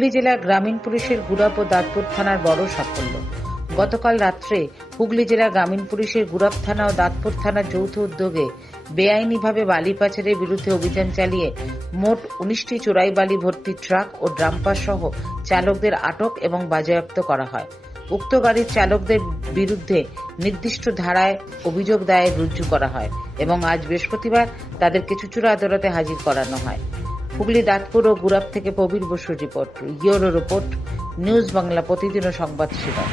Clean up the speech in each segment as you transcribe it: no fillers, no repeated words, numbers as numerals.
হুগলি জেলার গ্রামীণ পুলিশের গুড়াপ ও দাঁতপুর থানার বড় সাফল্য। গতকাল রাত্রে হুগলি জেলার গ্রামীণ পুলিশের গুড়াপ থানা ও দাঁতপুর থানার যৌথ উদ্যোগে বেআইনিভাবে বালি পাচারের বিরুদ্ধে অভিযান চালিয়ে মোট 19টি চোরাই বালি ভর্তি ট্রাক ও ডাম্পার সহ চালকদের আটক এবং বাজেয়াপ্ত করা হয়। উক্ত গাড়ির চালকদের বিরুদ্ধে নির্দিষ্ট ধারায় অভিযোগ দায়ের রুজু করা হয় এবং আজ বৃহস্পতিবার তাদেরকে চুঁচুড়া আদালতে হাজির করানো হয়। হুগলি দাঁতপুর ও গুড়াপ থেকে প্রবীর বসুর রিপোর্ট, ইয়োরো রিপোর্ট, নিউজ বাংলা প্রতিদিন ও সংবাদ শিরোনাম।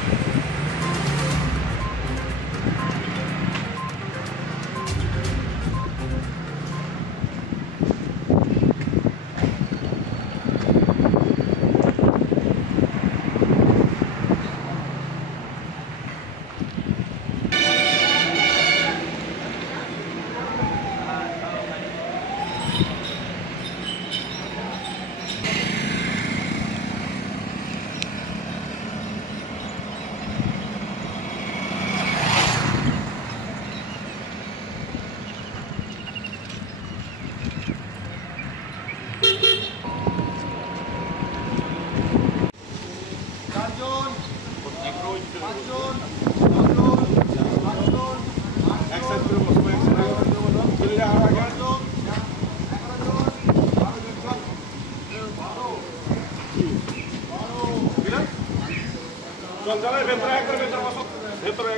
ভেতরে